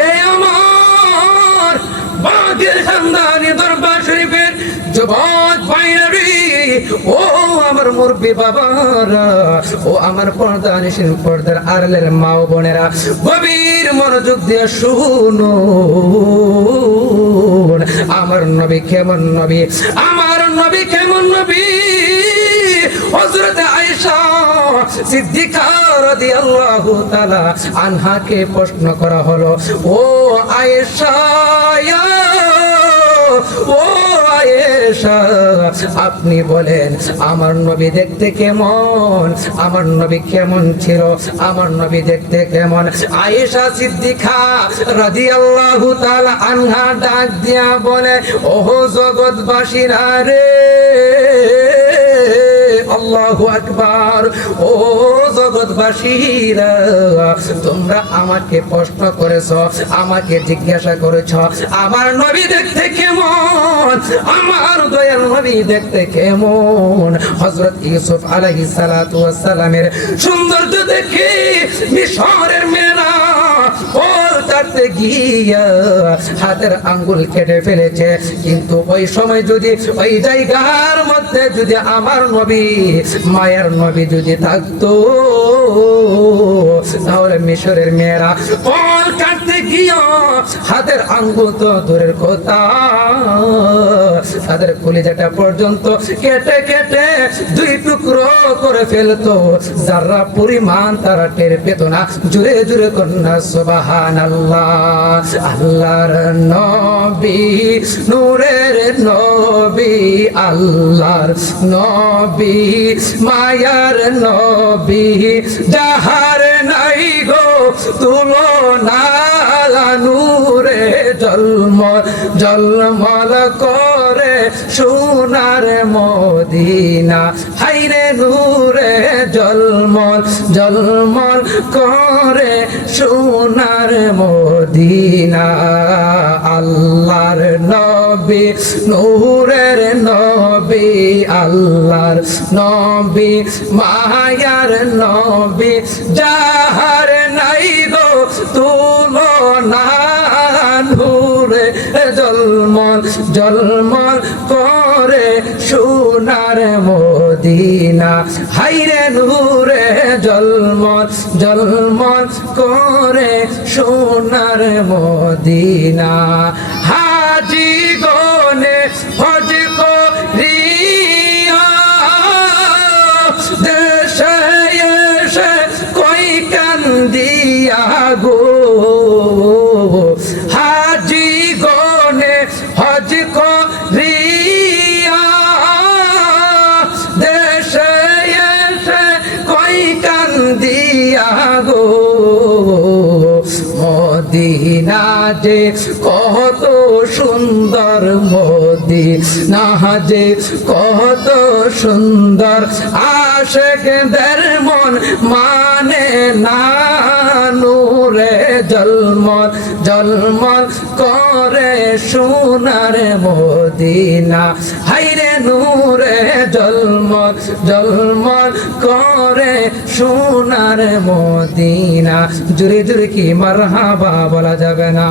এ আমার বাগের খানদানি দরবার শরীফের যুবক ভাইরা রে, ও আমার মুরব্বি বাবারা, ও আমার পর্দানিশীন পর্দার আড়ালের মা ও বোনেরা, গভীর মনোযোগ দিয়ে শুনো। আমার নবী কেমন নবী, আমার নবী কেমন নবী। হযরত আয়েশা সিদ্দিকা রাদিয়াল্লাহু তাআলা আনহাকে প্রশ্ন করা হলো, ও আয়েশা, ও আয়েশা, আপনি বলেন আমার নবী দেখতে কেমন, আমার নবী কেমন ছিল, আমার নবী দেখতে কেমন। আয়েশা সিদ্দিকা রাদিয়াল্লাহু তাআলা আনহা ডাক দিয়া বলে, ওহো জগৎবাসীরা রে, আল্লাহু আকবার, ও জগৎবাসীরা, তোমরা আমাকে প্রশ্ন করেছো, আমাকে জিজ্ঞাসা করেছো আমার নবী দেখতে কেমন, আমার দয়াল নবী দেখতে কেমন। হযরত ইউসুফ আলাইহিস সালাতু ওয়াস সালামের সৌন্দর্য দেখে মিশরের মেয়েরা ফল কাটতে গিয়া হাতের আঙ্গুল কেটে ফেলেছে, কিন্তু ওই সময় যদি ওই জায়গার মধ্যে যদি আমার নবী, মায়ের নবী যদি থাকতো, তাহলে মিশরের মেয়েরা ফল কাটতে গিয়া হাতের আঙ্গুল তো দূরের কথা, তাদের কলিজাটা পর্যন্ত কেটে কেটে দুই টুকরো করে ফেলতো, যারা পরিমাণ তারা টের পেত না। জুড়ে জুড়ে কন্যা সুবহানাল্লাহ। আল্লাহর নবী, নূরের নবী, আল্লাহর নবী, মায়ার নবী, যাহার নাই গো তুলনা, নূরে জলমল জলমল করে সোনার মদিনা, হাইরে নূরে জলমল জলমল করে সোনার মদিনা। আল্লাহর নবী, নূরের নবী, আল্লাহর নবী, মায়ার নবী, যাহার নাই গো তুলনা, নূরে জলমল জলমল করে সোনার মদিনা, হাইরে নূরে জলমল জলমল করে সোনার মদিনা। হাজি গনে হজ করিয়া দেশে এসে কই কান্দিয়া গো, হাজি গনে হজ করিয়া দেশে এসে কই কান্দিয়া গো, মদিনা যে কত সুন্দর, মদিনা যে কত সুন্দর, আশিকদের মন মানে না, নূরে জলমল জলমল করে সোনার মদিনা, হাইরে নূরে জলমল জলমল করে সোনার মদিনা। জুড়ে জুড়ে কি মারহাবা বলা যাবে না।